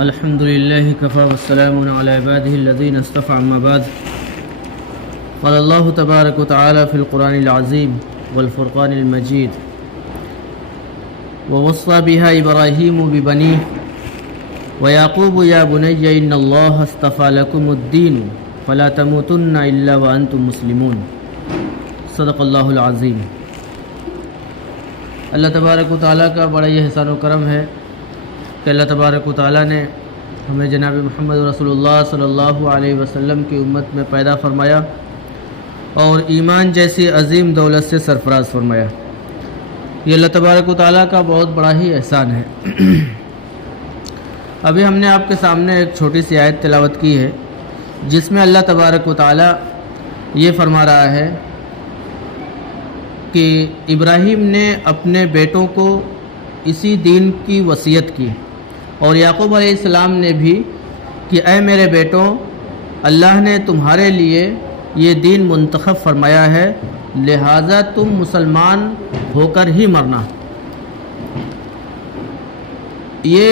الحمد لله كفى والسلام على عباده الذين اصطفى أما بعد قال الله تبارك وتعالى في القرآن العظيم والفرقان المجيد ووصى بها إبراهيم ببنيه ويعقوب يا بني إن الله اصطفى لكم الدين فلا تموتن إلا وأنتم مسلمون صدق اللہ العظیم۔ اللہ تبارک و تعالیٰ کا بڑا یہ احسان و کرم ہے کہ اللہ تبارک و تعالیٰ نے ہمیں جناب محمد رسول اللہ صلی اللہ علیہ وسلم کی امت میں پیدا فرمایا اور ایمان جیسی عظیم دولت سے سرفراز فرمایا۔ یہ اللہ تبارک و تعالیٰ کا بہت بڑا ہی احسان ہے۔ ابھی ہم نے آپ کے سامنے ایک چھوٹی سی آیت تلاوت کی ہے جس میں اللہ تبارک و تعالیٰ یہ فرما رہا ہے کہ ابراہیم نے اپنے بیٹوں کو اسی دین کی وصیت کی اور یعقوب علیہ السلام نے بھی کہ اے میرے بیٹوں، اللہ نے تمہارے لیے یہ دین منتخب فرمایا ہے، لہٰذا تم مسلمان ہو کر ہی مرنا۔ یہ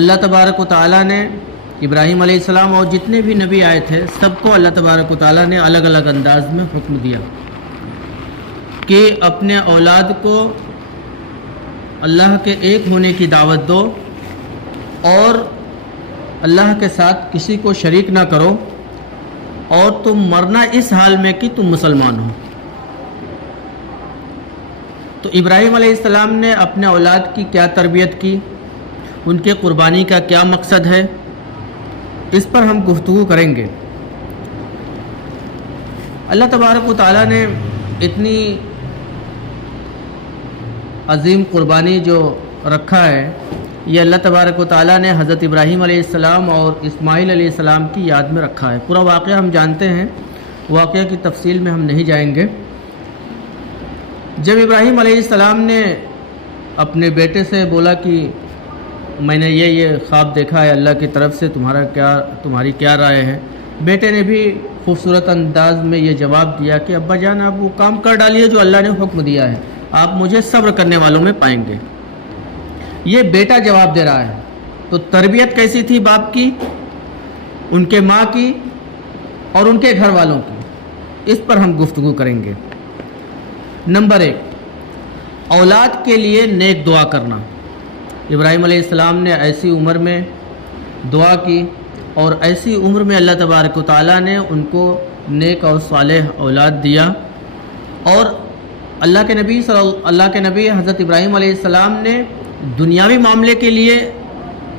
اللہ تبارک و تعالیٰ نے ابراہیم علیہ السلام اور جتنے بھی نبی آئے تھے سب کو اللہ تبارک و تعالیٰ نے الگ الگ انداز میں حکم دیا کہ اپنے اولاد کو اللہ کے ایک ہونے کی دعوت دو اور اللہ کے ساتھ کسی کو شریک نہ کرو، اور تم مرنا اس حال میں کہ تم مسلمان ہو۔ تو ابراہیم علیہ السلام نے اپنے اولاد کی کیا تربیت کی، ان کے قربانی کا کیا مقصد ہے، اس پر ہم گفتگو کریں گے۔ اللہ تبارک و تعالیٰ نے اتنی عظیم قربانی جو رکھا ہے، یہ اللہ تبارک و تعالیٰ نے حضرت ابراہیم علیہ السلام اور اسماعیل علیہ السلام کی یاد میں رکھا ہے۔ پورا واقعہ ہم جانتے ہیں، واقعہ کی تفصیل میں ہم نہیں جائیں گے۔ جب ابراہیم علیہ السلام نے اپنے بیٹے سے بولا کہ میں نے یہ خواب دیکھا ہے اللہ کی طرف سے، تمہاری کیا رائے ہے، بیٹے نے بھی خوبصورت انداز میں یہ جواب دیا کہ ابا جان آپ وہ کام کر ڈالیے جو اللہ نے حکم دیا ہے، آپ مجھے صبر کرنے والوں میں پائیں گے۔ یہ بیٹا جواب دے رہا ہے، تو تربیت کیسی تھی باپ کی، ان کے ماں کی اور ان کے گھر والوں کی، اس پر ہم گفتگو کریں گے۔ نمبر 1، اولاد کے لیے نیک دعا کرنا۔ ابراہیم علیہ السلام نے ایسی عمر میں دعا کی اور ایسی عمر میں اللہ تبارک و تعالیٰ نے ان کو نیک اور صالح اولاد دیا، اور اللہ کے نبی حضرت ابراہیم علیہ السلام نے دنیاوی معاملے کے لیے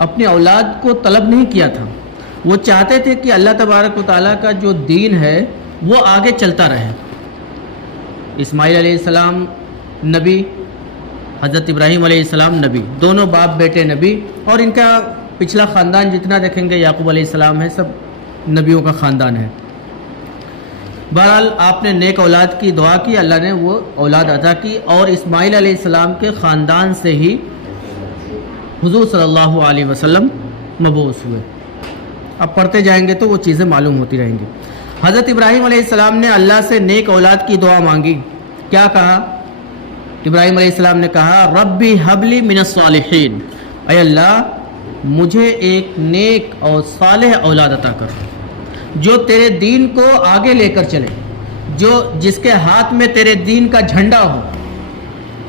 اپنی اولاد کو طلب نہیں کیا تھا، وہ چاہتے تھے کہ اللہ تبارک و تعالیٰ کا جو دین ہے وہ آگے چلتا رہے۔ اسماعیل علیہ السلام نبی، حضرت ابراہیم علیہ السلام نبی، دونوں باپ بیٹے نبی، اور ان کا پچھلا خاندان جتنا دیکھیں گے یعقوب علیہ السلام ہے، سب نبیوں کا خاندان ہے۔ بہرحال آپ نے نیک اولاد کی دعا کی، اللہ نے وہ اولاد عطا کی، اور اسماعیل علیہ السلام کے خاندان سے ہی حضور صلی اللہ علیہ وسلم مبعوث ہوئے۔ اب پڑھتے جائیں گے تو وہ چیزیں معلوم ہوتی رہیں گی۔ حضرت ابراہیم علیہ السلام نے اللہ سے نیک اولاد کی دعا مانگی۔ کیا کہا؟ ابراہیم علیہ السلام نے کہا ربی حبلی من الصالحین، اے اللہ مجھے ایک نیک اور صالح اولاد عطا کر جو تیرے دین کو آگے لے کر چلے، جس کے ہاتھ میں تیرے دین کا جھنڈا ہو،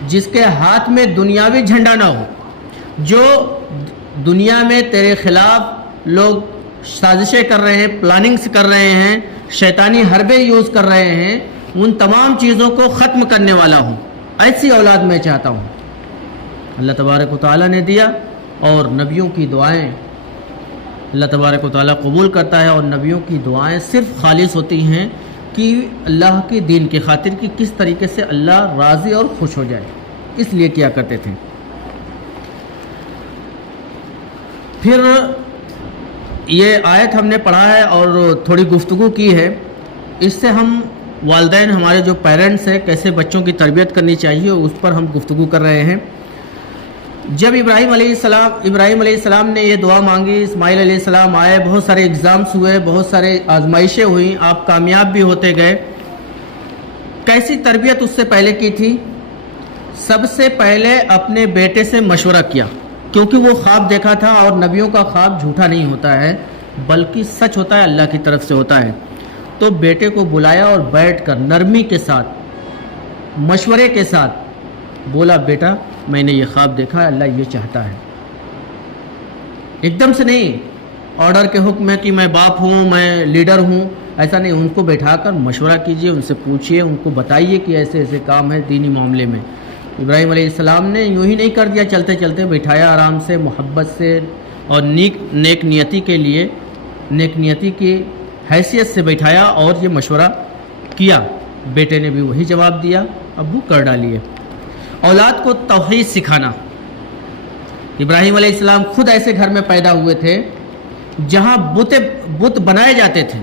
جس کے ہاتھ میں دنیاوی جھنڈا نہ ہو، جو دنیا میں تیرے خلاف لوگ سازشیں کر رہے ہیں، پلاننگز کر رہے ہیں، شیطانی حربے یوز کر رہے ہیں، ان تمام چیزوں کو ختم کرنے والا ہوں، ایسی اولاد میں چاہتا ہوں۔ اللہ تبارک و تعالیٰ نے دیا، اور نبیوں کی دعائیں اللہ تبارک و تعالیٰ قبول کرتا ہے، اور نبیوں کی دعائیں صرف خالص ہوتی ہیں کہ اللہ کی دین کی خاطر کہ کس طریقے سے اللہ راضی اور خوش ہو جائے، اس لیے کیا کرتے تھے۔ پھر یہ آیت ہم نے پڑھا ہے اور تھوڑی گفتگو کی ہے، اس سے ہم والدین، ہمارے جو پیرنٹس ہیں، کیسے بچوں کی تربیت کرنی چاہیے اس پر ہم گفتگو کر رہے ہیں۔ جب ابراہیم علیہ السلام نے یہ دعا مانگی، اسماعیل علیہ السلام آئے، بہت سارے ایگزامز ہوئے، بہت سارے آزمائشیں ہوئیں، آپ کامیاب بھی ہوتے گئے۔ کیسی تربیت اس سے پہلے کی تھی؟ سب سے پہلے اپنے بیٹے سے مشورہ کیا کیونکہ وہ خواب دیکھا تھا، اور نبیوں کا خواب جھوٹا نہیں ہوتا ہے بلکہ سچ ہوتا ہے، اللہ کی طرف سے ہوتا ہے۔ تو بیٹے کو بلایا اور بیٹھ کر نرمی کے ساتھ، مشورے کے ساتھ بولا، بیٹا میں نے یہ خواب دیکھا ہے، اللہ یہ چاہتا ہے۔ ایک دم سے نہیں آرڈر کے حکم ہے کہ میں باپ ہوں، میں لیڈر ہوں، ایسا نہیں، ان کو بیٹھا کر مشورہ کیجئے، ان سے پوچھئے، ان کو بتائیے کہ ایسے ایسے کام ہے دینی معاملے میں۔ ابراہیم علیہ السلام نے یوں ہی نہیں کر دیا، چلتے چلتے بٹھایا آرام سے، محبت سے، اور نیک نیتی کے لیے، نیک نیتی کی حیثیت سے بٹھایا اور یہ مشورہ کیا۔ بیٹے نے بھی وہی جواب دیا، ابو کر ڈالیے۔ اولاد کو توحید سکھانا۔ ابراہیم علیہ السلام خود ایسے گھر میں پیدا ہوئے تھے جہاں بت بنائے جاتے تھے،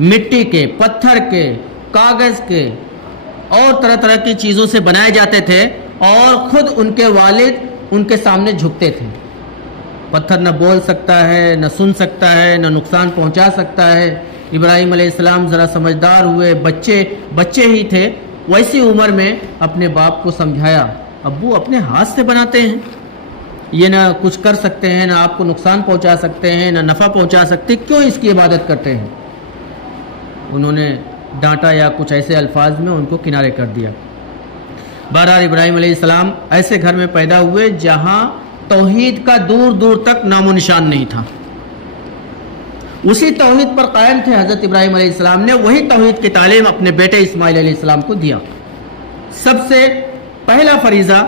مٹی کے، پتھر کے، کاغذ کے اور طرح طرح کی چیزوں سے بنائے جاتے تھے، اور خود ان کے والد ان کے سامنے جھکتے تھے۔ پتھر نہ بول سکتا ہے، نہ سن سکتا ہے، نہ نقصان پہنچا سکتا ہے۔ ابراہیم علیہ السلام ذرا سمجھدار ہوئے، بچے ہی تھے، ویسی عمر میں اپنے باپ کو سمجھایا، ابو اپنے ہاتھ سے بناتے ہیں، یہ نہ کچھ کر سکتے ہیں، نہ آپ کو نقصان پہنچا سکتے ہیں، نہ نفع پہنچا سکتے، کیوں اس کی عبادت کرتے ہیں؟ انہوں نے ڈانٹا یا کچھ ایسے الفاظ میں ان کو کنارے کر دیا۔ بہرحال ابراہیم علیہ السلام ایسے گھر میں پیدا ہوئے جہاں توحید کا دور دور تک نام و نشان نہیں تھا، اسی توحید پر قائم تھے حضرت ابراہیم علیہ السلام نے، وہی توحید کی تعلیم اپنے بیٹے اسماعیل علیہ السلام کو دیا۔ سب سے پہلا فریضہ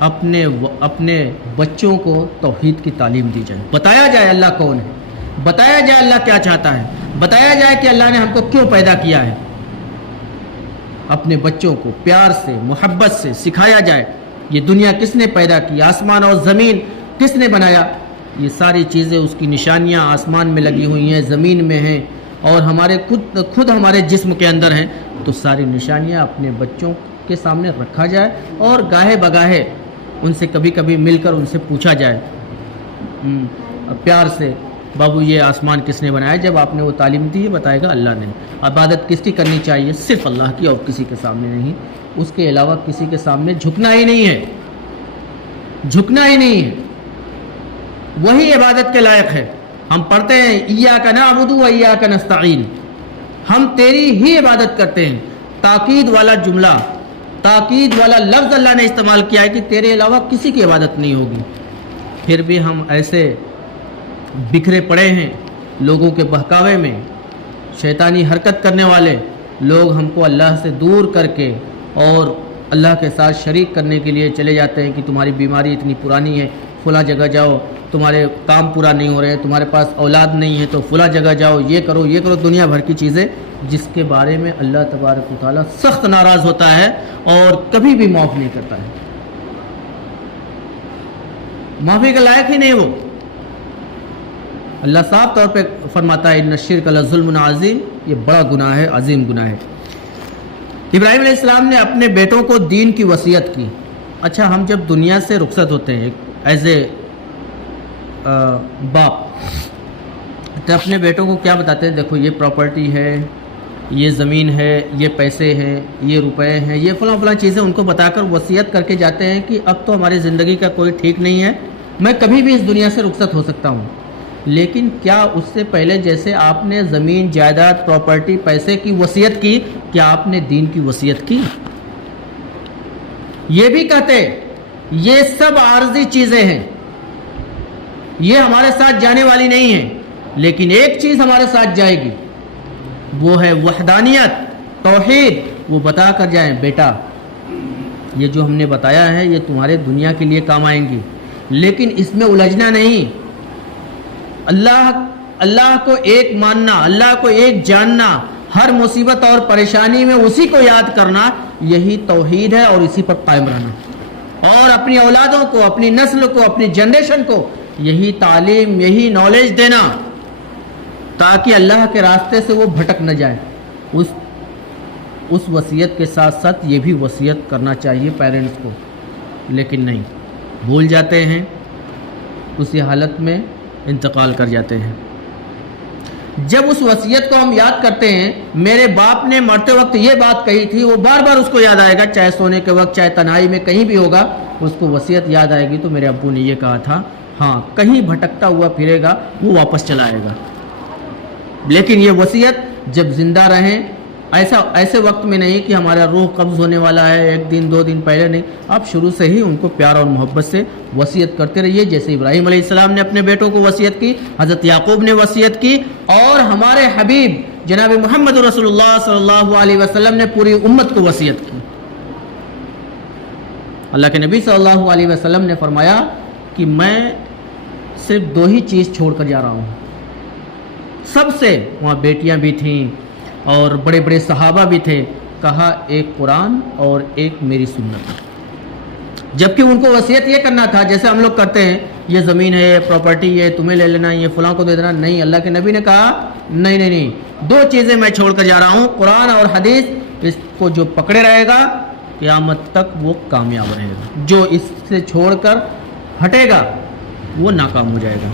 اپنے بچوں کو توحید کی تعلیم دی جائے، بتایا جائے اللہ کون ہے، بتایا جائے اللہ کیا چاہتا ہے، بتایا جائے کہ اللہ نے ہم کو کیوں پیدا کیا ہے۔ اپنے بچوں کو پیار سے، محبت سے سکھایا جائے، یہ دنیا کس نے پیدا کی، آسمان اور زمین کس نے بنایا، یہ ساری چیزیں اس کی نشانیاں آسمان میں لگی ہوئی ہیں، زمین میں ہیں، اور ہمارے خود ہمارے جسم کے اندر ہیں، تو ساری نشانیاں اپنے بچوں کے سامنے رکھا جائے، اور گاہے بگاہے ان سے کبھی کبھی مل کر ان سے پوچھا جائے پیار سے، بابو یہ آسمان کس نے بنایا؟ جب آپ نے وہ تعلیم دی ہے بتائے گا اللہ نے۔ عبادت کس کی کرنی چاہیے؟ صرف اللہ کی، اور کسی کے سامنے نہیں، اس کے علاوہ کسی کے سامنے جھکنا ہی نہیں ہے، جھکنا ہی نہیں ہے، وہی عبادت کے لائق ہے۔ ہم پڑھتے ہیں ایاک نعبد و ایاک نستعین، ہم تیری ہی عبادت کرتے ہیں، تاکید والا جملہ، تاکید والا لفظ اللہ نے استعمال کیا ہے کہ تیرے علاوہ کسی کی عبادت نہیں ہوگی۔ پھر بھی ہم ایسے بکھرے پڑے ہیں لوگوں کے بہکاوے میں، شیطانی حرکت کرنے والے لوگ ہم کو اللہ سے دور کر کے اور اللہ کے ساتھ شریک کرنے کے لیے چلے جاتے ہیں کہ تمہاری بیماری اتنی پرانی ہے، فلاں جگہ جاؤ، تمہارے کام پورا نہیں ہو رہے ہیں، تمہارے پاس اولاد نہیں ہے تو فلاں جگہ جاؤ، یہ کرو یہ کرو، دنیا بھر کی چیزیں جس کے بارے میں اللہ تبارک و تعالیٰ سخت ناراض ہوتا ہے اور کبھی بھی معاف نہیں کرتا ہے، معافی کا لائق ہی نہیں وہ۔ اللہ صاف طور پہ فرماتا ہے ان الشرک لظلم عظیم، یہ بڑا گناہ ہے، عظیم گناہ ہے۔ ابراہیم علیہ السلام نے اپنے بیٹوں کو دین کی وصیت کی۔ اچھا، ہم جب دنیا سے رخصت ہوتے ہیں ایز اے باپ، تو اپنے بیٹوں کو کیا بتاتے ہیں؟ دیکھو یہ پراپرٹی ہے، یہ زمین ہے، یہ پیسے ہیں، یہ روپے ہیں، یہ فلاں فلاں چیزیں ان کو بتا کر وصیت کر کے جاتے ہیں کہ اب تو ہماری زندگی کا کوئی ٹھیک نہیں ہے، میں کبھی بھی اس دنیا سے رخصت ہو سکتا ہوں۔ لیکن کیا اس سے پہلے جیسے آپ نے زمین، جائیداد، پراپرٹی، پیسے کی وصیت کی، کیا آپ نے دین کی وصیت کی؟ یہ بھی کہتے یہ سب عارضی چیزیں ہیں، یہ ہمارے ساتھ جانے والی نہیں ہیں، لیکن ایک چیز ہمارے ساتھ جائے گی، وہ ہے وحدانیت، توحید۔ وہ بتا کر جائیں بیٹا یہ جو ہم نے بتایا ہے یہ تمہارے دنیا کے لیے کام آئیں گی، لیکن اس میں الجھنا نہیں، اللہ کو ایک ماننا، اللہ کو ایک جاننا، ہر مصیبت اور پریشانی میں اسی کو یاد کرنا، یہی توحید ہے، اور اسی پر قائم رہنا، اور اپنی اولادوں کو، اپنی نسل کو، اپنی جنریشن کو یہی تعلیم، یہی نالج دینا، تاکہ اللہ کے راستے سے وہ بھٹک نہ جائے۔ اس وصیت کے ساتھ ساتھ یہ بھی وصیت کرنا چاہیے پیرنٹس کو، لیکن نہیں، بھول جاتے ہیں، اسی حالت میں انتقال کر جاتے ہیں۔ جب اس وصیت کو ہم یاد کرتے ہیں، میرے باپ نے مرتے وقت یہ بات کہی تھی، وہ بار بار اس کو یاد آئے گا، چاہے سونے کے وقت، چاہے تنہائی میں، کہیں بھی ہوگا، اس کو وصیت یاد آئے گی تو میرے ابو نے یہ کہا تھا، ہاں کہیں بھٹکتا ہوا پھرے گا وہ واپس چلا آئے گا، لیکن یہ وصیت جب زندہ رہیں، ایسے وقت میں نہیں کہ ہمارا روح قبض ہونے والا ہے، 1 دن 2 دن پہلے نہیں، آپ شروع سے ہی ان کو پیار اور محبت سے وصیت کرتے رہیے، جیسے ابراہیم علیہ السلام نے اپنے بیٹوں کو وصیت کی، حضرت یعقوب نے وصیت کی، اور ہمارے حبیب جناب محمد رسول اللہ صلی اللہ علیہ وسلم نے پوری امت کو وصیت کی۔ اللہ کے نبی صلی اللہ علیہ وسلم نے فرمایا کہ میں صرف 2 ہی چیز چھوڑ کر جا رہا ہوں، سب سے وہاں بیٹیاں بھی تھیں اور بڑے بڑے صحابہ بھی تھے، کہا ایک قرآن اور ایک میری سنت، جبکہ ان کو وصیت یہ کرنا تھا جیسے ہم لوگ کرتے ہیں، یہ زمین ہے، پراپرٹی ہے، تمہیں لے لینا، یہ فلاں کو دے دینا، نہیں، اللہ کے نبی نے کہا نہیں نہیں نہیں، 2 چیزیں میں چھوڑ کر جا رہا ہوں، قرآن اور حدیث، اس کو جو پکڑے رہے گا قیامت تک وہ کامیاب رہے گا، جو اس سے چھوڑ کر ہٹے گا وہ ناکام ہو جائے گا۔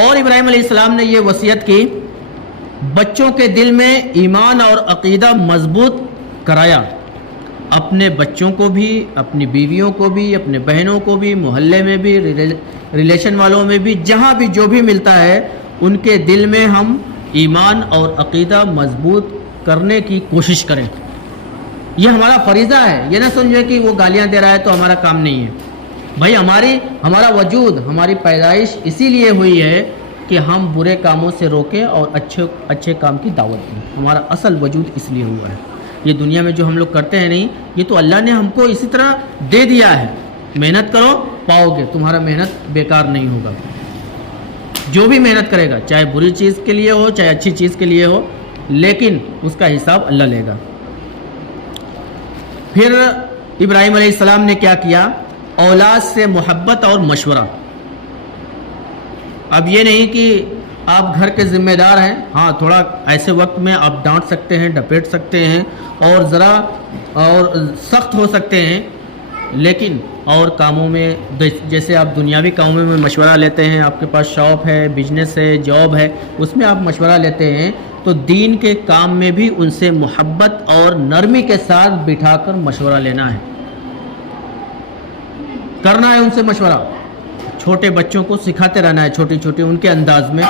اور ابراہیم علیہ السلام نے یہ وصیت کی، بچوں کے دل میں ایمان اور عقیدہ مضبوط کرایا، اپنے بچوں کو بھی، اپنی بیویوں کو بھی، اپنے بہنوں کو بھی، محلے میں بھی، ریلیشن والوں میں بھی، جہاں بھی جو بھی ملتا ہے ان کے دل میں ہم ایمان اور عقیدہ مضبوط کرنے کی کوشش کریں، یہ ہمارا فریضہ ہے۔ یہ نہ سمجھے کہ وہ گالیاں دے رہا ہے تو ہمارا کام نہیں ہے، بھائی ہمارا وجود، ہماری پیدائش اسی لیے ہوئی ہے کہ ہم برے کاموں سے روکیں اور اچھے کام کی دعوت دیں، ہمارا اصل وجود اس لیے ہوا ہے۔ یہ دنیا میں جو ہم لوگ کرتے ہیں نہیں، یہ تو اللہ نے ہم کو اسی طرح دے دیا ہے، محنت کرو پاؤ گے، تمہارا محنت بیکار نہیں ہوگا، جو بھی محنت کرے گا چاہے بری چیز کے لیے ہو چاہے اچھی چیز کے لیے ہو، لیکن اس کا حساب اللہ لے گا۔ پھر ابراہیم علیہ السلام نے کیا کیا؟ اولاد سے محبت اور مشورہ۔ اب یہ نہیں کہ آپ گھر کے ذمہ دار ہیں، ہاں تھوڑا ایسے وقت میں آپ ڈانٹ سکتے ہیں، ڈپیٹ سکتے ہیں اور ذرا اور سخت ہو سکتے ہیں، لیکن اور کاموں میں جیسے آپ دنیاوی کاموں میں مشورہ لیتے ہیں، آپ کے پاس شاپ ہے، بزنس ہے، جاب ہے، اس میں آپ مشورہ لیتے ہیں، تو دین کے کام میں بھی ان سے محبت اور نرمی کے ساتھ بٹھا کر مشورہ لینا ہے، کرنا ہے ان سے مشورہ۔ چھوٹے بچوں کو سکھاتے رہنا ہے، چھوٹی چھوٹی ان کے انداز میں،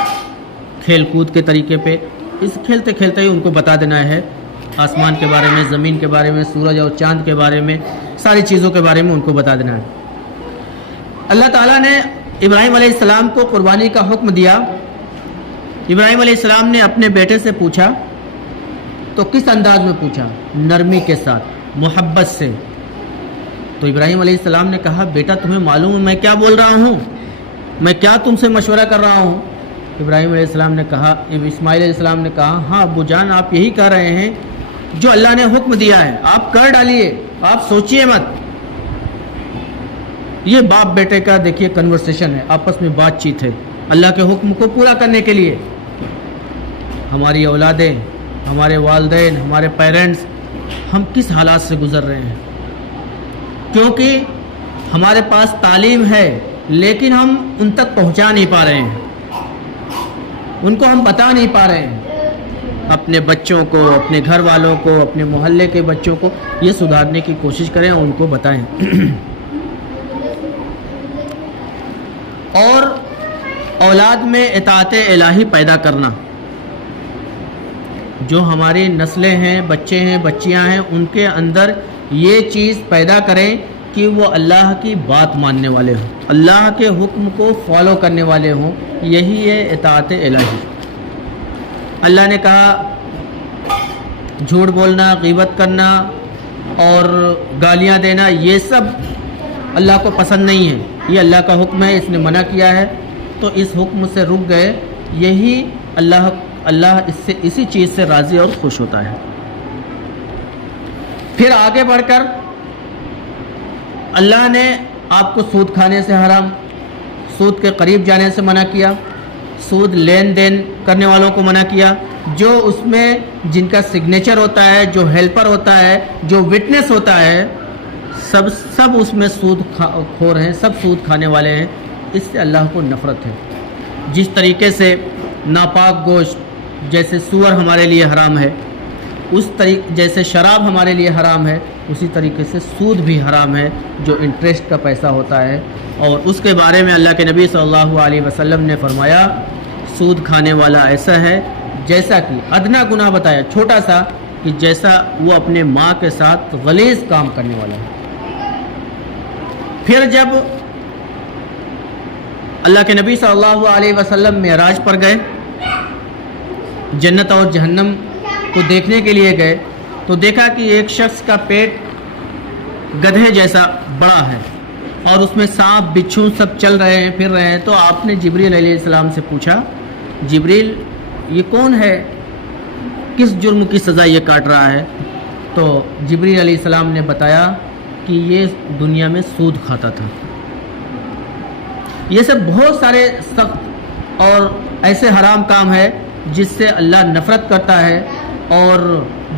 کھیل کود کے طریقے پہ، اس کھیلتے کھیلتے ہی ان کو بتا دینا ہے آسمان کے بارے میں، زمین کے بارے میں، سورج اور چاند کے بارے میں، ساری چیزوں کے بارے میں ان کو بتا دینا ہے۔ اللہ تعالیٰ نے ابراہیم علیہ السلام کو قربانی کا حکم دیا۔ ابراہیم علیہ السلام نے اپنے بیٹے سے پوچھا تو کس انداز میں پوچھا؟ نرمی کے ساتھ، محبت سے۔ تو ابراہیم علیہ السلام نے کہا بیٹا تمہیں معلوم ہے میں کیا بول رہا ہوں، میں کیا تم سے مشورہ کر رہا ہوں؟ ابراہیم علیہ السلام نے کہا، اسماعیل علیہ السلام نے کہا ہاں ابو جان آپ یہی کہہ رہے ہیں جو اللہ نے حکم دیا ہے، آپ کر ڈالیے، آپ سوچئے مت۔ یہ باپ بیٹے کا دیکھیے کنورسیشن ہے، آپس میں بات چیت ہے اللہ کے حکم کو پورا کرنے کے لیے۔ ہماری اولادیں، ہمارے والدین، ہمارے پیرنٹس، ہم کس حالات سے گزر رہے ہیں؟ کیونکہ ہمارے پاس تعلیم ہے لیکن ہم ان تک پہنچا نہیں پا رہے ہیں، ان کو ہم بتا نہیں پا رہے ہیں۔ اپنے بچوں کو، اپنے گھر والوں کو، اپنے محلے کے بچوں کو یہ سدھارنے کی کوشش کریں اور ان کو بتائیں۔ اور اولاد میں اطاعت الہی پیدا کرنا، جو ہماری نسلیں ہیں، بچے ہیں، بچیاں ہیں، ان کے اندر یہ چیز پیدا کریں کہ وہ اللہ کی بات ماننے والے ہوں، اللہ کے حکم کو فالو کرنے والے ہوں، یہی ہے اطاعت الہی۔ اللہ نے کہا جھوٹ بولنا، غیبت کرنا اور گالیاں دینا یہ سب اللہ کو پسند نہیں ہے، یہ اللہ کا حکم ہے، اس نے منع کیا ہے، تو اس حکم سے رک گئے، یہی اللہ اسی چیز سے راضی اور خوش ہوتا ہے۔ پھر آگے بڑھ کر اللہ نے آپ کو سود کھانے سے حرام، سود کے قریب جانے سے منع کیا، سود لین دین کرنے والوں کو منع کیا، جو اس میں جن کا سگنیچر ہوتا ہے، جو ہیلپر ہوتا ہے، جو وٹنس ہوتا ہے، سب اس میں سود خور ہیں، سب سود کھانے والے ہیں، اس سے اللہ کو نفرت ہے۔ جس طریقے سے ناپاک گوشت جیسے سور ہمارے لیے حرام ہے، اس طریقے جیسے شراب ہمارے لیے حرام ہے اسی طریقے سے سود بھی حرام ہے جو انٹرسٹ کا پیسہ ہوتا ہے. اور اس کے بارے میں اللہ کے نبی صلی اللہ علیہ وسلم نے فرمایا سود کھانے والا ایسا ہے جیسا کہ ادنا گناہ بتایا چھوٹا سا کہ جیسا وہ اپنے ماں کے ساتھ غلیظ کام کرنے والا ہے. پھر جب اللہ کے نبی صلی اللہ علیہ وسلم معراج پر گئے جنت اور جہنم کو دیکھنے کے لیے گئے تو دیکھا کہ ایک شخص کا پیٹ گدھے جیسا بڑا ہے اور اس میں سانپ بچھو سب چل رہے ہیں پھر رہے ہیں. تو آپ نے جبریل علیہ السلام سے پوچھا جبریل یہ کون ہے کس جرم کی سزا یہ کاٹ رہا ہے؟ تو جبریل علیہ السلام نے بتایا کہ یہ دنیا میں سود کھاتا تھا. یہ سب بہت سارے سخت اور ایسے حرام کام ہے جس سے اللہ نفرت کرتا ہے اور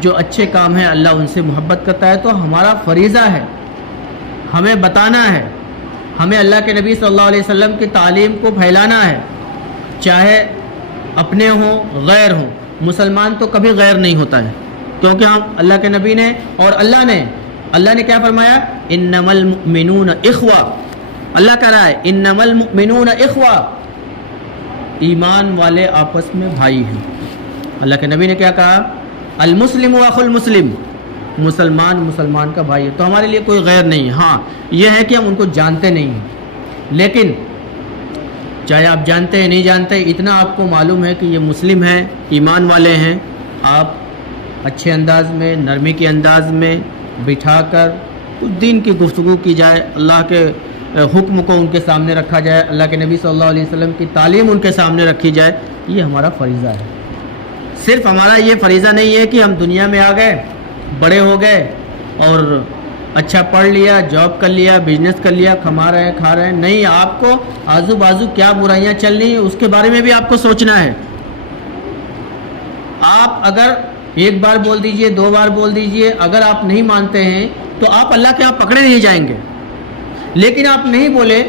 جو اچھے کام ہیں اللہ ان سے محبت کرتا ہے. تو ہمارا فریضہ ہے ہمیں بتانا ہے ہمیں اللہ کے نبی صلی اللہ علیہ وسلم کی تعلیم کو پھیلانا ہے چاہے اپنے ہوں غیر ہوں. مسلمان تو کبھی غیر نہیں ہوتا ہے کیونکہ ہم اللہ کے نبی نے اور اللہ نے کیا فرمایا انما المؤمنون اخوہ. اللہ کہہ رہا ہے انما المؤمنون اخوہ ایمان والے آپس میں بھائی ہیں. اللہ کے نبی نے کیا کہا المسلم اخو المسلم مسلمان کا بھائی ہے. تو ہمارے لیے کوئی غیر نہیں. ہاں یہ ہے کہ ہم ان کو جانتے نہیں ہیں لیکن چاہے آپ جانتے ہیں نہیں جانتے اتنا آپ کو معلوم ہے کہ یہ مسلم ہیں ایمان والے ہیں. آپ اچھے انداز میں نرمی کے انداز میں بٹھا کر کچھ دین کی گفتگو کی جائے اللہ کے حکم کو ان کے سامنے رکھا جائے اللہ کے نبی صلی اللہ علیہ وسلم کی تعلیم ان کے سامنے رکھی جائے. یہ ہمارا فریضہ ہے. صرف ہمارا یہ فریضہ نہیں ہے کہ ہم دنیا میں آ گئے بڑے ہو گئے اور اچھا پڑھ لیا جاب کر لیا بزنس کر لیا کھا رہے ہیں. نہیں آپ کو آزو بازو کیا برائیاں چل رہی ہیں اس کے بارے میں بھی آپ کو سوچنا ہے. آپ اگر ایک بار بول دیجئے 2 بار بول دیجئے اگر آپ نہیں مانتے ہیں تو آپ اللہ کے ہاں پکڑے نہیں جائیں گے. لیکن آپ نہیں بولے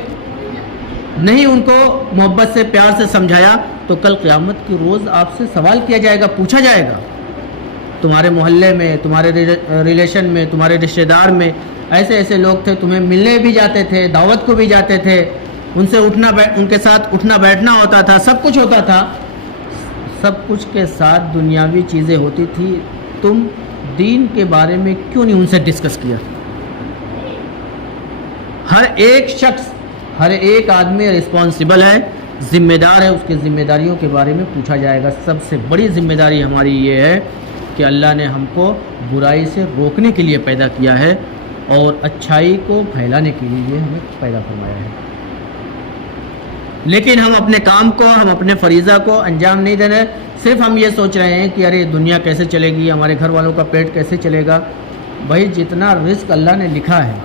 نہیں ان کو محبت سے پیار سے سمجھایا تو کل قیامت کی روز آپ سے سوال کیا جائے گا پوچھا جائے گا. تمہارے محلے میں تمہارے ریلیشن میں تمہارے رشتہ دار میں ایسے لوگ تھے تمہیں ملنے بھی جاتے تھے دعوت کو بھی جاتے تھے ان سے ان کے ساتھ اٹھنا بیٹھنا ہوتا تھا سب کچھ ہوتا تھا. سب کچھ کے ساتھ دنیاوی چیزیں ہوتی تھی. تم دین کے بارے میں کیوں نہیں ان سے ڈسکس کیا؟ ہر ایک شخص ہر ایک آدمی رسپانسبل ہے ذمہ دار ہے اس کی ذمہ داریوں کے بارے میں پوچھا جائے گا. سب سے بڑی ذمہ داری ہماری یہ ہے کہ اللہ نے ہم کو برائی سے روکنے کے لیے پیدا کیا ہے اور اچھائی کو پھیلانے کے لیے ہمیں پیدا فرمایا ہے. لیکن ہم اپنے کام کو ہم اپنے فریضہ کو انجام نہیں دے رہے. صرف ہم یہ سوچ رہے ہیں کہ ارے دنیا کیسے چلے گی ہمارے گھر والوں کا پیٹ کیسے چلے گا. بھائی جتنا رزق اللہ نے لکھا ہے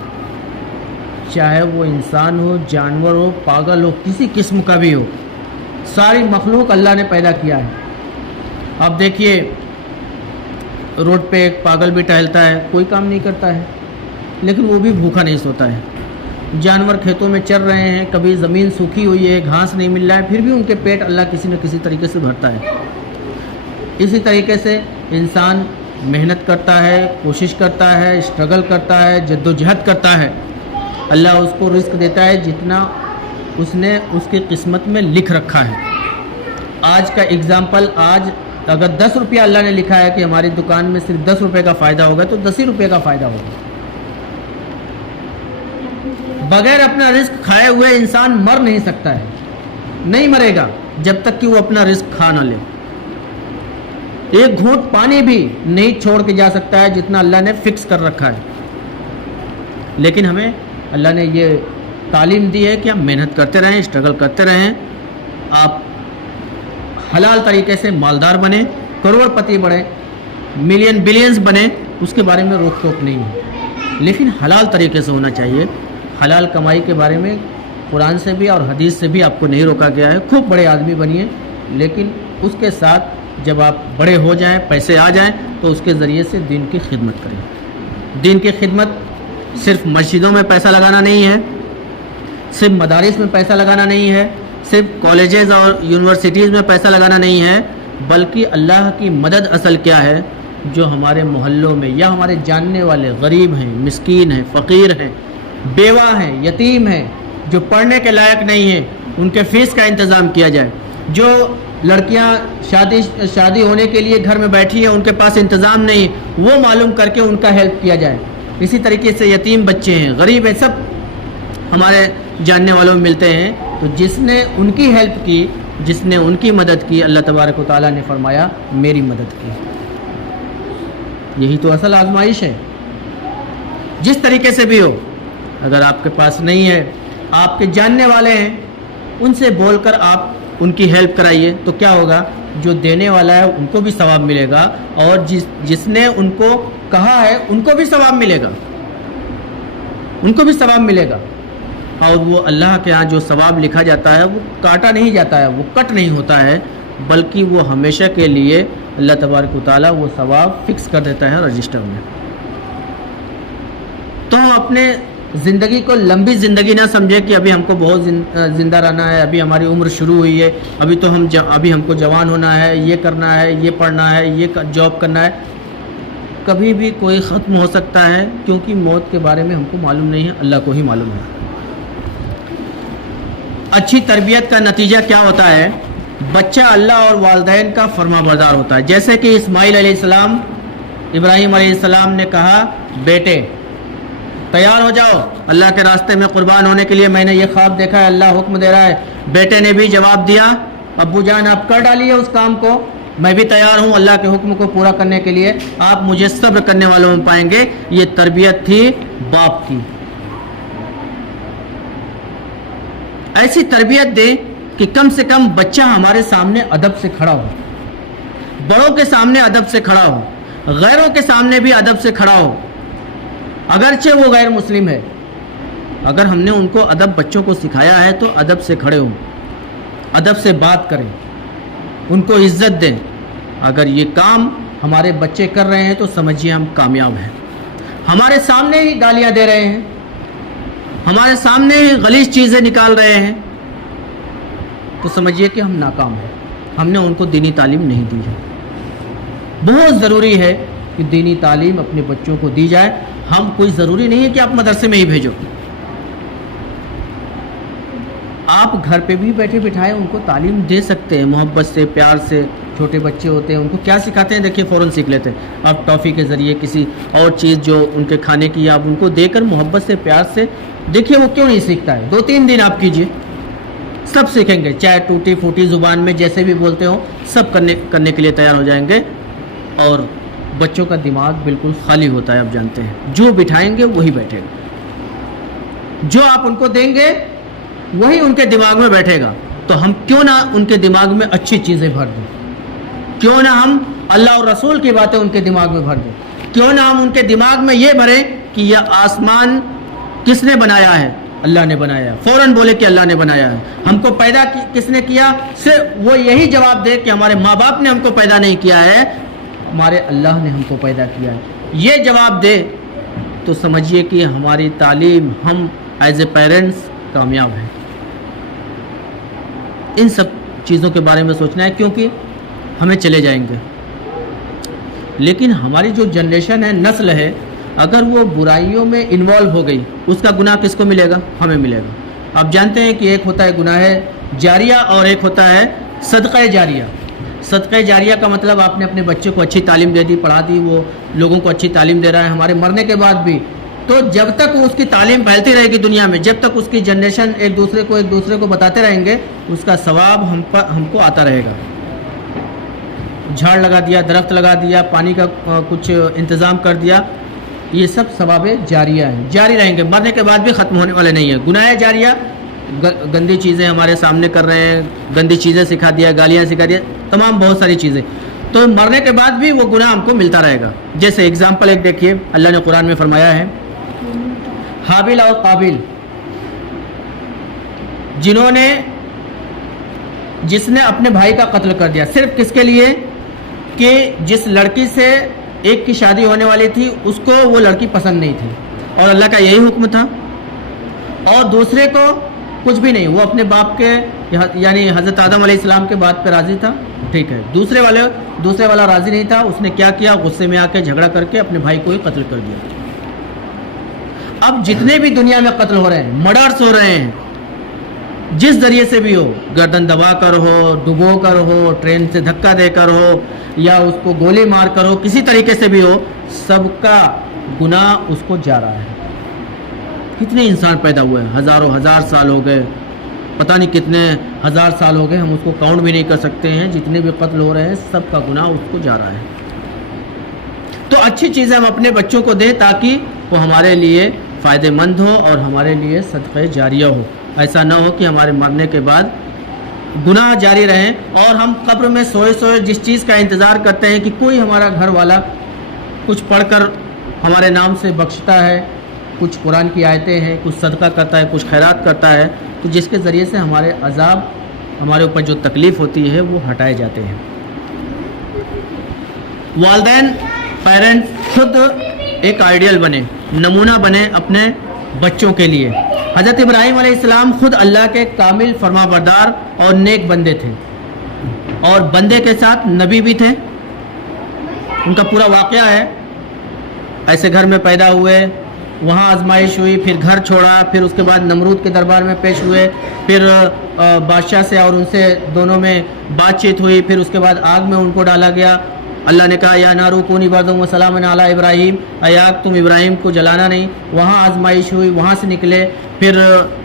چاہے وہ انسان ہو جانور ہو پاگل ہو کسی قسم کا بھی ہو ساری مخلوق اللہ نے پیدا کیا ہے. اب دیکھیے روڈ پہ ایک پاگل بھی ٹہلتا ہے کوئی کام نہیں کرتا ہے لیکن وہ بھی بھوکا نہیں سوتا ہے. جانور کھیتوں میں چر رہے ہیں کبھی زمین سوکھی ہوئی ہے گھاس نہیں مل رہا ہے پھر بھی ان کے پیٹ اللہ کسی نہ کسی طریقے سے بھرتا ہے. اسی طریقے سے انسان محنت کرتا ہے کوشش کرتا ہے اسٹرگل کرتا ہے جد و جہد کرتا ہے اللہ اس کو رزق دیتا ہے جتنا اس نے اس کی قسمت میں لکھ رکھا ہے. آج کا اگزامپل آج اگر 10 روپیہ اللہ نے لکھا ہے کہ ہماری دکان میں صرف 10 روپے کا فائدہ ہوگا تو 10 ہی روپے کا فائدہ ہوگا. بغیر اپنا رزق کھائے ہوئے انسان مر نہیں سکتا ہے نہیں مرے گا جب تک کہ وہ اپنا رزق کھا نہ لے. ایک گھونٹ پانی بھی نہیں چھوڑ کے جا سکتا ہے جتنا اللہ نے فکس کر رکھا ہے. لیکن ہمیں اللہ نے یہ تعلیم دی ہے کہ ہم محنت کرتے رہیں اسٹرگل کرتے رہیں. آپ حلال طریقے سے مالدار بنیں کروڑ پتی بڑھیں ملین بلینز بنیں اس کے بارے میں روک ٹوک نہیں ہے لیکن حلال طریقے سے ہونا چاہیے. حلال کمائی کے بارے میں قرآن سے بھی اور حدیث سے بھی آپ کو نہیں روکا گیا ہے. خوب بڑے آدمی بنیے لیکن اس کے ساتھ جب آپ بڑے ہو جائیں پیسے آ جائیں تو اس کے ذریعے سے دین کی خدمت کریں. دین کی خدمت صرف مسجدوں میں پیسہ لگانا نہیں ہے صرف مدارس میں پیسہ لگانا نہیں ہے صرف کالجز اور یونیورسٹیز میں پیسہ لگانا نہیں ہے بلکہ اللہ کی مدد اصل کیا ہے جو ہمارے محلوں میں یا ہمارے جاننے والے غریب ہیں، مسکین ہیں، فقیر ہیں، بیوہ ہیں، یتیم ہیں، جو پڑھنے کے لائق نہیں ہیں، ان کے فیس کا انتظام کیا جائے۔ جو لڑکیاں شادی ہونے کے لیے گھر میں بیٹھی ہیں، ان کے پاس انتظام نہیں، وہ معلوم کر کے ان کا ہیلپ کیا جائے۔ اسی طریقے سے یتیم بچے ہیں، غریب ہیں، سب ہمارے جاننے والوں میں ملتے ہیں۔ تو جس نے ان کی ہیلپ کی، جس نے ان کی مدد کی، اللہ تبارک و تعالیٰ نے فرمایا میری مدد کی۔ یہی تو اصل آزمائش ہے۔ جس طریقے سے بھی ہو، اگر آپ کے پاس نہیں ہے، آپ کے جاننے والے ہیں، ان سے بول کر آپ ان کی ہیلپ کرائیے، تو کیا ہوگا؟ جو دینے والا ہے ان کو بھی ثواب ملے گا، اور جس نے ان کو کہا ہے ان کو بھی ثواب ملے گا، ان کو بھی ثواب ملے گا۔ اور وہ اللہ کے ہاں جو ثواب لکھا جاتا ہے وہ کاٹا نہیں جاتا ہے، وہ کٹ نہیں ہوتا ہے، بلکہ وہ ہمیشہ کے لیے اللہ تبارک و تعالیٰ وہ ثواب فکس کر دیتا ہے رجسٹر میں۔ تو ہم اپنے زندگی کو لمبی زندگی نہ سمجھے کہ ابھی ہم کو بہت زندہ رہنا ہے، ابھی ہماری عمر شروع ہوئی ہے، ابھی ہم کو جوان ہونا ہے، یہ کرنا ہے، یہ پڑھنا ہے، یہ جاب کرنا ہے۔ کبھی بھی کوئی ختم ہو سکتا ہے، کیونکہ موت کے بارے میں ہم کو معلوم نہیں ہے، اللہ کو ہی معلوم ہے۔ اچھی تربیت کا نتیجہ کیا ہوتا ہے؟ بچہ اللہ اور والدین کا فرما بردار ہوتا ہے۔ جیسے کہ اسماعیل علیہ السلام، ابراہیم علیہ السلام نے کہا بیٹے تیار ہو جاؤ، اللہ کے راستے میں قربان ہونے کے لیے میں نے یہ خواب دیکھا ہے، اللہ حکم دے رہا ہے۔ بیٹے نے بھی جواب دیا ابو جان آپ کر ڈالیے اس کام کو، میں بھی تیار ہوں اللہ کے حکم کو پورا کرنے کے لیے، آپ مجھے صبر کرنے والوں میں پائیں گے۔ یہ تربیت تھی باپ کی۔ ایسی تربیت دے کہ کم سے کم بچہ ہمارے سامنے ادب سے کھڑا ہو، بڑوں کے سامنے ادب سے کھڑا ہو، غیروں کے سامنے بھی ادب سے کھڑا ہو، اگرچہ وہ غیر مسلم ہے۔ اگر ہم نے ان کو ادب بچوں کو سکھایا ہے تو ادب سے کھڑے ہوں، ادب سے بات کریں، ان کو عزت دیں۔ اگر یہ کام ہمارے بچے کر رہے ہیں تو سمجھیے ہم کامیاب ہیں۔ ہمارے سامنے ہی گالیاں دے رہے ہیں، ہمارے سامنے ہی غلیظ چیزیں نکال رہے ہیں، تو سمجھیے کہ ہم ناکام ہیں، ہم نے ان کو دینی تعلیم نہیں دی ہے۔ بہت ضروری ہے کہ دینی تعلیم اپنے بچوں کو دی جائے۔ ہم کوئی ضروری نہیں ہے کہ آپ مدرسے میں ہی بھیجو، آپ گھر پہ بھی بیٹھے بٹھائے ان کو تعلیم دے سکتے ہیں، محبت سے، پیار سے۔ چھوٹے بچے ہوتے ہیں ان کو کیا سکھاتے ہیں دیکھیے فوراً سیکھ لیتے ہیں۔ آپ ٹافی کے ذریعے کسی اور چیز جو ان کے کھانے کی آپ ان کو دے کر محبت سے، پیار سے، دیکھیے وہ کیوں نہیں سیکھتا ہے۔ 2-3 دن آپ کیجئے، سب سیکھیں گے، چاہے ٹوٹی پھوٹی زبان میں جیسے بھی بولتے ہو، سب کرنے کے لیے تیار ہو جائیں گے۔ اور بچوں کا دماغ بالکل خالی ہوتا ہے، آپ جانتے ہیں، جو بٹھائیں گے وہی بیٹھے گا، جو آپ ان کو دیں گے وہی ان کے دماغ میں بیٹھے گا۔ تو ہم کیوں نہ ان کے دماغ میں اچھی چیزیں بھر دیں، کیوں نہ ہم اللہ اور رسول کی باتیں ان کے دماغ میں بھر دیں، کیوں نہ ہم ان کے دماغ میں یہ بھریں کہ یہ آسمان کس نے بنایا ہے؟ اللہ نے بنایا ہے۔ فوراً بولے کہ اللہ نے بنایا ہے۔ ہم کو پیدا کس نے کیا؟ صرف وہ یہی جواب دے کہ ہمارے ماں باپ نے ہم کو پیدا نہیں کیا ہے، ہمارے اللہ نے ہم کو پیدا کیا ہے۔ یہ جواب دے تو سمجھیے کہ ہماری تعلیم، ہم ایز اے پیرنٹس کامیاب ہیں۔ ان سب چیزوں کے بارے میں سوچنا ہے، کیونکہ ہمیں چلے جائیں گے، لیکن ہماری جو جنریشن ہے، نسل ہے، اگر وہ برائیوں میں انوالو ہو گئی، اس کا گناہ کس کو ملے گا؟ ہمیں ملے گا۔ آپ جانتے ہیں کہ ایک ہوتا ہے گناہ جاریہ اور ایک ہوتا ہے صدقہ جاریہ۔ صدقہ جاریہ کا مطلب آپ نے اپنے بچے کو اچھی تعلیم دے دی، پڑھا دی، وہ لوگوں کو اچھی تعلیم دے رہا ہے ہمارے مرنے کے بعد بھی، تو جب تک اس کی تعلیم پھیلتی رہے گی دنیا میں، جب تک اس کی جنریشن ایک دوسرے کو بتاتے رہیں گے، اس کا ثواب ہم کو آتا رہے گا۔ جھاڑ لگا دیا، درخت لگا دیا، پانی کا کچھ انتظام کر دیا، یہ سب ثواب جاریہ ہیں، جاری رہیں گے، مرنے کے بعد بھی ختم ہونے والے نہیں ہیں۔ گناہ جاریہ گندی چیزیں ہمارے سامنے کر رہے ہیں، گندی چیزیں سکھا دیا، گالیاں سکھا دیا، تمام بہت ساری چیزیں، تو مرنے کے بعد بھی وہ گناہ ہم کو ملتا رہے گا۔ جیسے اگزامپل ایک دیکھیے، اللہ نے قرآن میں فرمایا ہے، حابل اور قابل، جس نے اپنے بھائی کا قتل کر دیا، صرف کس کے لیے؟ کہ جس لڑکی سے ایک کی شادی ہونے والی تھی، اس کو وہ لڑکی پسند نہیں تھی، اور اللہ کا یہی حکم تھا، اور دوسرے کو کچھ بھی نہیں، وہ اپنے باپ کے یعنی حضرت آدم علیہ السلام کے بات پہ راضی تھا، ٹھیک ہے. دوسرے والا راضی نہیں تھا. اس نے کیا کیا؟ غصے میں آ کے جھگڑا کر کے اپنے بھائی کو ہی قتل کر دیا. اب جتنے بھی دنیا میں قتل ہو رہے ہیں، مرڈرز ہو رہے ہیں، جس ذریعے سے بھی ہو، گردن دبا کر ہو، ڈبو کر ہو، ٹرین سے دھکا دے کر ہو، یا اس کو گولی مار کر ہو، کسی طریقے سے بھی ہو، سب کا گناہ اس کو جا رہا ہے. کتنے انسان پیدا ہوئے ہیں، ہزار سال ہو گئے، پتہ نہیں کتنے ہزار سال ہو گئے، ہم اس کو کاؤنٹ بھی نہیں کر سکتے ہیں. جتنے بھی قتل ہو رہے ہیں سب کا گناہ اس کو جا رہا ہے. تو اچھی چیزیں ہم اپنے بچوں کو دیں تاکہ وہ ہمارے لیے فائدہ مند ہو اور ہمارے لیے صدقہ جاریہ ہو. ایسا نہ ہو کہ ہمارے مرنے کے بعد گناہ جاری رہیں اور ہم قبر میں سوئے جس چیز کا انتظار کرتے ہیں کہ کوئی ہمارا گھر والا کچھ پڑھ کر ہمارے نام سے بخشتا ہے، کچھ قرآن کی آیتیں ہیں، کچھ صدقہ کرتا ہے، کچھ خیرات کرتا ہے، تو جس کے ذریعے سے ہمارے عذاب، ہمارے اوپر جو تکلیف ہوتی ہے وہ ہٹائے جاتے ہیں. والدین، پیرنٹس خود ایک آئیڈیل بنے، نمونہ بنے اپنے بچوں کے لیے. حضرت ابراہیم علیہ السلام خود اللہ کے کامل فرما بردار اور نیک بندے تھے، اور بندے کے ساتھ نبی بھی تھے. ان کا پورا واقعہ ہے. ایسے گھر میں پیدا ہوئے، وہاں آزمائش ہوئی، پھر گھر چھوڑا، پھر اس کے بعد نمرود کے دربار میں پیش ہوئے، پھر بادشاہ سے اور ان سے دونوں میں بات چیت ہوئی، پھر اس کے بعد آگ میں ان کو ڈالا گیا. اللہ نے کہا یا نارو کونی بردم و سلام علی ابراہیم، اے آگ تم ابراہیم کو جلانا نہیں. وہاں آزمائش ہوئی، وہاں سے نکلے، پھر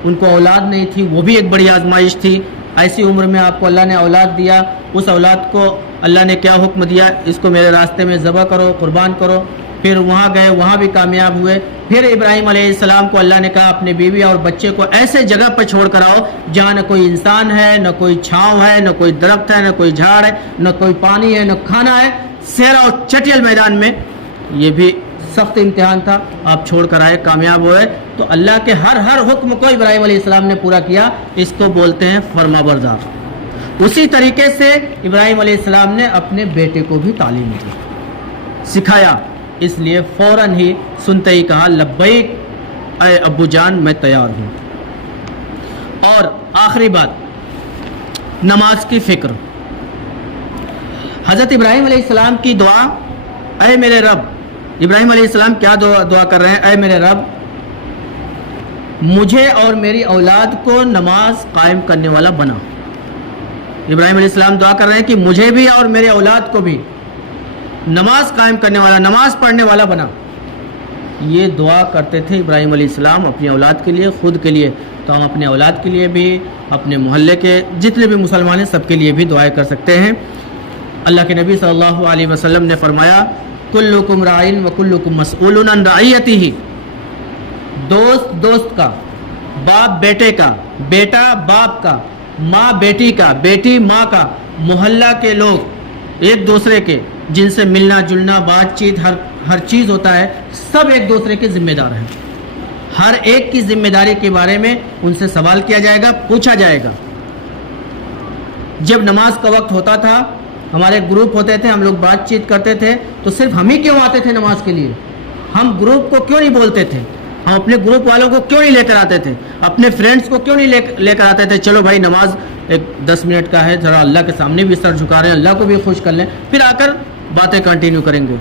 ان کو اولاد نہیں تھی، وہ بھی ایک بڑی آزمائش تھی. ایسی عمر میں آپ کو اللہ نے اولاد دیا، اس اولاد کو اللہ نے کیا حکم دیا؟ اس کو میرے راستے میں ذبح کرو، قربان کرو. پھر وہاں گئے، وہاں بھی کامیاب ہوئے. پھر ابراہیم علیہ السلام کو اللہ نے کہا اپنی بیوی اور بچے کو ایسے جگہ پر چھوڑ کر آؤ جہاں نہ کوئی انسان ہے، نہ کوئی چھاؤں ہے، نہ کوئی درخت ہے، نہ کوئی جھاڑ ہے، نہ کوئی پانی ہے، نہ کھانا ہے. صحرا اور چٹیل میدان میں، یہ بھی سخت امتحان تھا. آپ چھوڑ کر آئے، کامیاب ہوئے. تو اللہ کے ہر حکم کو ابراہیم علیہ السلام نے پورا کیا. اس کو بولتے ہیں فرما بردار. اسی طریقے سے ابراہیم علیہ السلام نے اپنے بیٹے کو بھی تعلیم دی، سکھایا. اس لیے فوراً ہی سنتے ہی کہا لبیک اے ابو جان، میں تیار ہوں. اور آخری بات، نماز کی فکر. حضرت ابراہیم علیہ السلام کی دعا، اے میرے رب. ابراہیم علیہ السلام کیا دعا کر رہے ہیں؟ اے میرے رب، مجھے اور میری اولاد کو نماز قائم کرنے والا بنا. ابراہیم علیہ السلام دعا کر رہے ہیں کہ مجھے بھی اور میرے اولاد کو بھی نماز قائم کرنے والا، نماز پڑھنے والا بنا. یہ دعا کرتے تھے ابراہیم علیہ السلام اپنی اولاد کے لیے، خود کے لیے. تو ہم اپنے اولاد کے لیے بھی، اپنے محلے کے جتنے بھی مسلمان ہیں سب کے لیے بھی دعائیں کر سکتے ہیں. اللہ کے نبی صلی اللہ علیہ وسلم نے فرمایا کلکم راعٍ وکلکم مسئول عن رعیتہ. دوست کا، باپ بیٹے کا، بیٹا باپ کا، ماں بیٹی کا، بیٹی ماں کا، محلہ کے لوگ ایک دوسرے کے، جن سے ملنا جلنا، بات چیت، ہر چیز ہوتا ہے، سب ایک دوسرے کے ذمہ دار ہیں. ہر ایک کی ذمہ داری کے بارے میں ان سے سوال کیا جائے گا، پوچھا جائے گا. جب نماز کا وقت ہوتا تھا، ہمارے گروپ ہوتے تھے، ہم لوگ بات چیت کرتے تھے، تو صرف ہم ہی کیوں آتے تھے نماز کے لیے؟ ہم گروپ کو کیوں نہیں بولتے تھے؟ ہم اپنے گروپ والوں کو کیوں نہیں لے کر آتے تھے؟ اپنے فرینڈس کو کیوں نہیں لے کر آتے تھے؟ چلو بھائی نماز ایک 10 منٹ کا ہے، ذرا اللہ کے سامنے بھی سر جھکا رہے ہیں، اللہ کو بھی خوش کر لیں، پھر آ کر باتیں کنٹینیو کریں گے.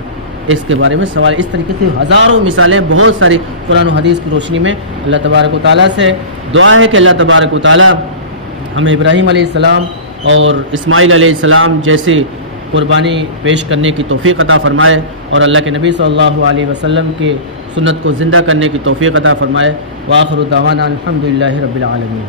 اس کے بارے میں سوال. اس طریقے سے ہزاروں مثالیں بہت ساری قرآن و حدیث کی روشنی میں. اللہ تبارک و تعالیٰ سے دعا ہے کہ اللہ تبارک و تعالیٰ ہمیں ابراہیم علیہ السلام اور اسماعیل علیہ السلام جیسی قربانی پیش کرنے کی توفیق عطا فرمائے، اور اللہ کے نبی صلی اللہ علیہ وسلم کی سنت کو زندہ کرنے کی توفیق عطا فرمائے. وآخر دعوانا الحمدللہ رب العالمین.